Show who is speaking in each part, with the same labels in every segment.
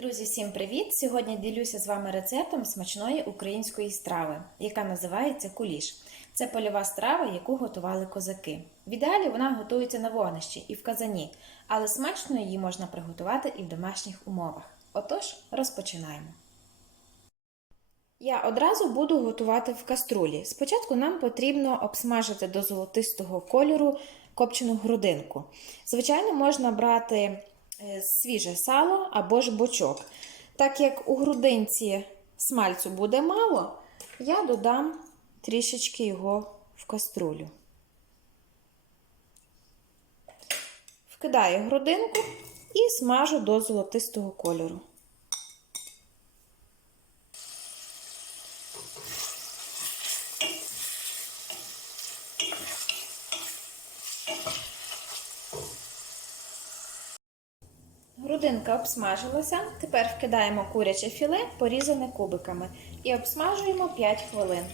Speaker 1: Друзі, всім привіт! Сьогодні ділюся з вами рецептом смачної української страви, яка називається куліш. Це польова страва, яку готували козаки. В ідеалі вона готується на вогнищі і в казані, але смачно її можна приготувати і в домашніх умовах. Отож, розпочинаємо. Я одразу буду готувати в каструлі. Спочатку нам потрібно обсмажити до золотистого кольору копчену грудинку. Звичайно, можна брати свіже сало або ж бочок. Так як у грудинці смальцю буде мало, я додам трішечки його в каструлю. Вкидаю грудинку і смажу до золотистого кольору. Грудинка обсмажилася. Тепер вкидаємо куряче філе, порізане кубиками, і обсмажуємо 5 хвилин.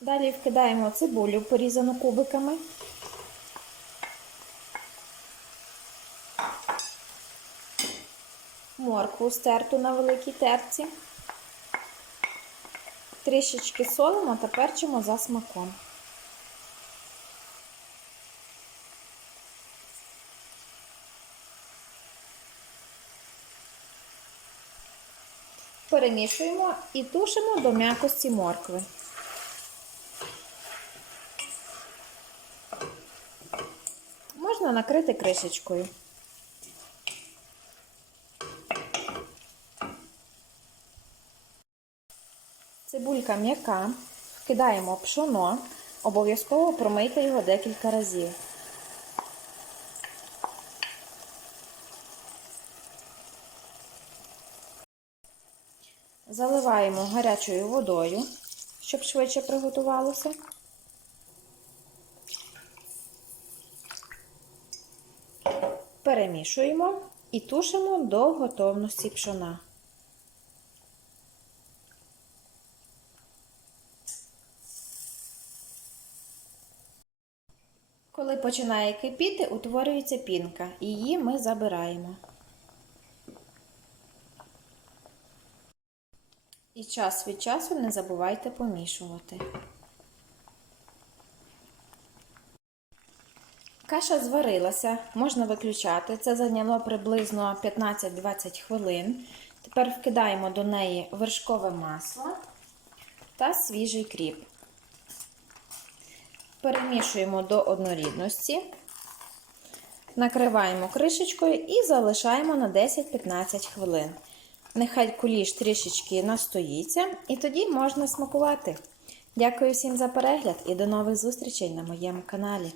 Speaker 1: Далі вкидаємо цибулю, порізану кубиками. Моркву стерту на великій терці. Трішечки солимо та перчимо за смаком. Перемішуємо і тушимо до м'якості моркви. Можна накрити кришечкою. Цибулька м'яка, вкидаємо пшоно, обов'язково промийте його декілька разів. Заливаємо гарячою водою, щоб швидше приготувалося. Перемішуємо і тушимо до готовності пшона. Коли починає кипіти, утворюється пінка, її ми забираємо. І час від часу не забувайте помішувати. Каша зварилася, можна виключати. Це зайняло приблизно 15-20 хвилин. Тепер вкидаємо до неї вершкове масло та свіжий кріп. Перемішуємо до однорідності, накриваємо кришечкою і залишаємо на 10-15 хвилин. Нехай куліш трішечки настоїться, і тоді можна смакувати. Дякую всім за перегляд і до нових зустрічей на моєму каналі.